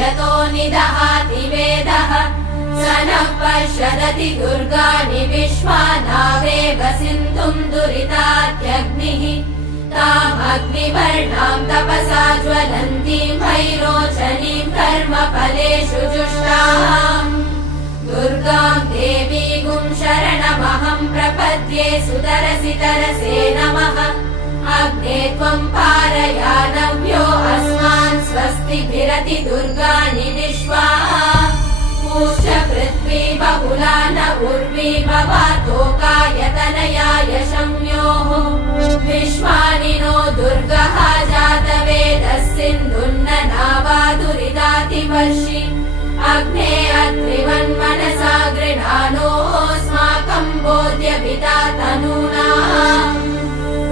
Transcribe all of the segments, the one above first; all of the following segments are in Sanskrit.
यतो निदहाति वेदः स नः पश्यदति दुर्गाणि विश्वानावेव सिन्धुम् दुरितात्यग्निः तामग्निवर्णाम् तपसा ज्वलन्तीम् भैरोचनीम् कर्मफलेषु जुष्टाम् दुर्गाम् देवीगुम् शरणमहम् प्रपद्ये सुतरसि तरसे नमः अग्ने त्वम् पारयानव्यो अस्मान् स्वस्तिभिरति दुर्गाणि विश्वा पूश्च पृथ्वी बहुला न उर्वी भवातोकायतनयाय शम्योः विश्वानि नो दुर्गः जातवेदः सिन्धुन्न नावा दुरितातिवर्षि अग्ने अत्रिवन्मनसा गृणानोऽस्माकम् बोध्यभिता तनूना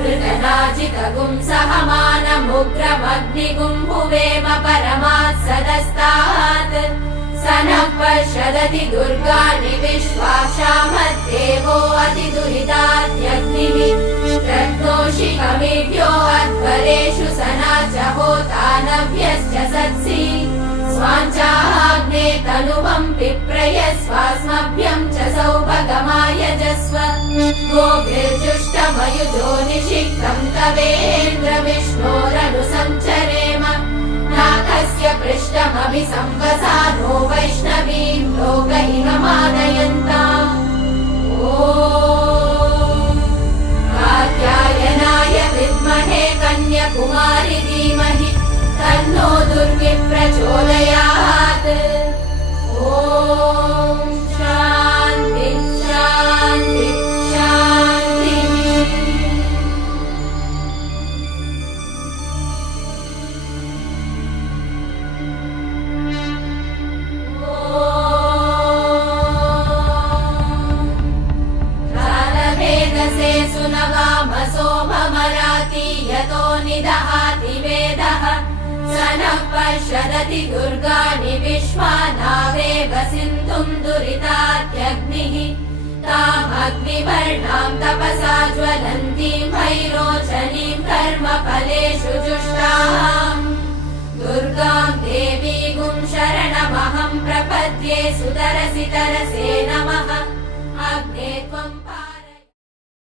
पृतनाजितगुम् सहमानमुग्रमग्निगुम् भुवेम परमात् सदस्तात् स नः पश्यदति दुर्गाणि विश्वाक्षामद्देवो अतिदुरितात्यग्निः रत्नोषिकमीड्यो अध्वरेषु सना च होतानव्यश्च सत्सि स्वाञ्चाग्ने तनुवम् पिप्रयस्वास्मभ्यम् च सौभगमायजस्व गोभिर्जुष्टमयुजो निषिक्तम् तवेन्द्र विष्णोरनुसञ्चरेम नाकस्य पृष्ठमभिसंवसानो वैष्णवीम् लोक इह मानयन्ताम् ॐ कात्यायनाय विद्महे कन्याकुमारि धीमहि तन्नो दुर्गे प्रचोदयात् ॐ शान्ति शान्ति शान्तिः कालभेदसे सुनवामसो ममराति यतो निदहाति वेदः स नः पश्यदति दुर्गाणि विश्वानावेव सिन्धुम् दुरितात्यग्निः तामग्निवर्णाम् तपसा ज्वलन्तीम् भैरोचनीम् कर्मफलेषु जुष्टाम् दुर्गाम् देवीगुम् शरणमहम् प्रपद्ये सुतरसि तरसे नमः अग्ने त्वम्